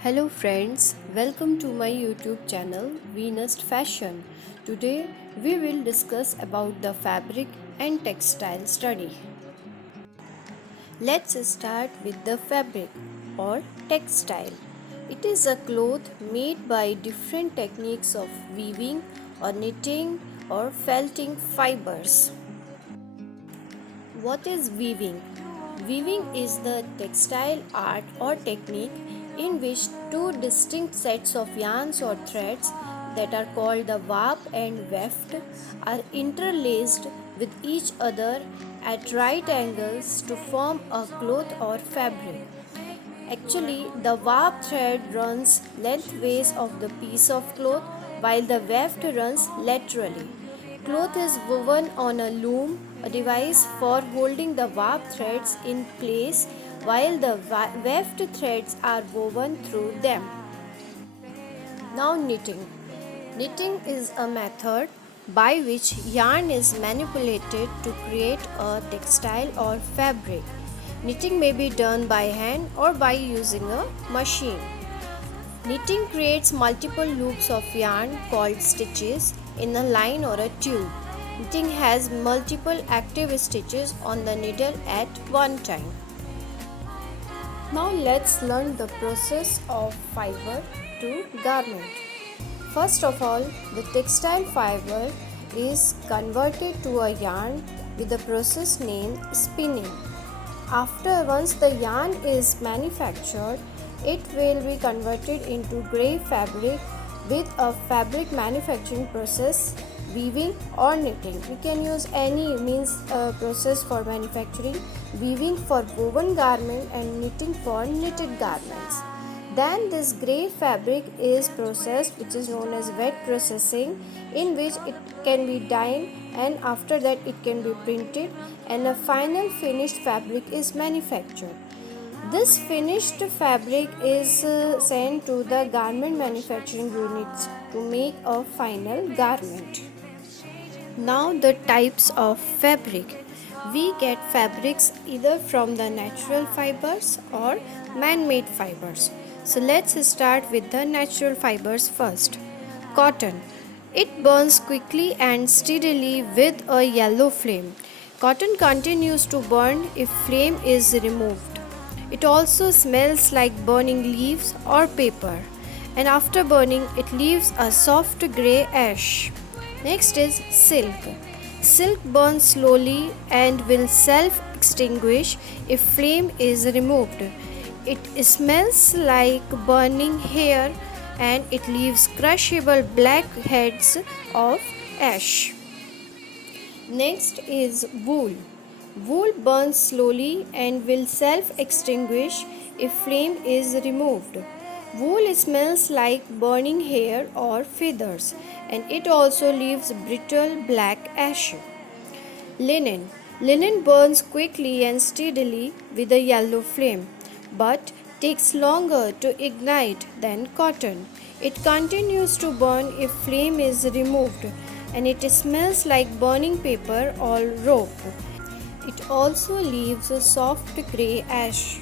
Hello friends, welcome to my YouTube channel Venus Fashion. Today we will discuss about the fabric and textile study. Let's start with the fabric or textile. It is a cloth made by different techniques of weaving or knitting or felting fibers. What is weaving? Weaving is the textile art or technique in which two distinct sets of yarns or threads that are called the warp and weft are interlaced with each other at right angles to form a cloth or fabric. Actually, the warp thread runs lengthways of the piece of cloth while the weft runs laterally. Cloth is woven on a loom, a device for holding the warp threads in place while the weft threads are woven through them. Now, knitting. Knitting is a method by which yarn is manipulated to create a textile or fabric. Knitting may be done by hand or by using a machine. Knitting creates multiple loops of yarn called stitches in a line or a tube. Knitting has multiple active stitches on the needle at one time. Now let's learn the process of fiber to garment. First of all, the textile fiber is converted to a yarn with a process named spinning. Once the yarn is manufactured, it will be converted into gray fabric with a fabric manufacturing process, weaving or knitting. We can use any process for manufacturing, weaving for woven garment and knitting for knitted garments. Then this gray fabric is processed, which is known as wet processing, in which it can be dyed and after that it can be printed and a final finished fabric is manufactured. This finished fabric is sent to the garment manufacturing units to make a final garment. Now the types of fabric. We get fabrics either from the natural fibers or man-made fibers. So let's start with the natural fibers first. Cotton. It burns quickly and steadily with a yellow flame. Cotton continues to burn if flame is removed. It also smells like burning leaves or paper, and after burning it leaves a soft grey ash. Next is silk. Silk burns slowly and will self-extinguish if flame is removed. It smells like burning hair and it leaves crushable black heads of ash. Next is wool. Wool burns slowly and will self-extinguish if flame is removed. Wool smells like burning hair or feathers and it also leaves brittle black ash. Linen. Linen burns quickly and steadily with a yellow flame, but takes longer to ignite than cotton. It continues to burn if flame is removed and it smells like burning paper or rope. It also leaves a soft grey ash.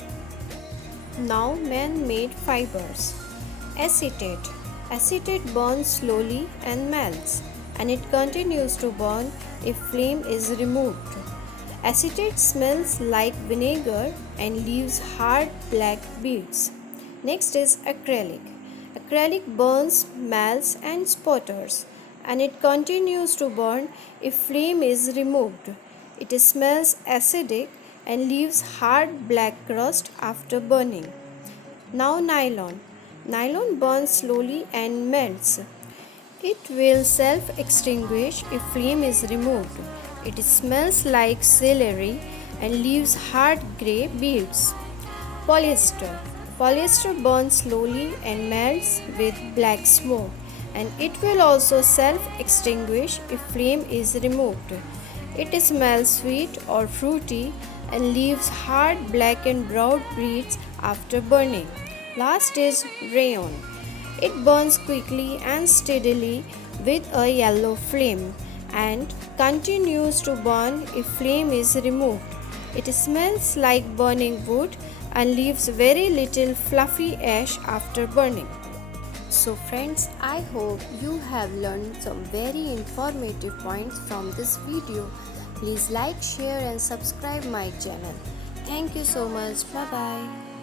Now man-made fibers. Acetate. Acetate burns slowly and melts, and it continues to burn if flame is removed. Acetate smells like vinegar and leaves hard black beads. Next is acrylic. Acrylic burns, melts and sputters, and it continues to burn if flame is removed. It smells acidic and leaves hard black crust after burning. Now nylon. Nylon burns slowly and melts. It will self-extinguish if flame is removed. It smells like celery and leaves hard grey beads. Polyester. Polyester burns slowly and melts with black smoke, and it will also self-extinguish if flame is removed. It smells sweet or fruity and leaves hard black and brown beads after burning. Last is rayon. It burns quickly and steadily with a yellow flame and continues to burn if flame is removed. It smells like burning wood and leaves very little fluffy ash after burning. So friends, I hope you have learned some very informative points from this video. Please like, share and subscribe my channel. Thank you so much. Bye bye.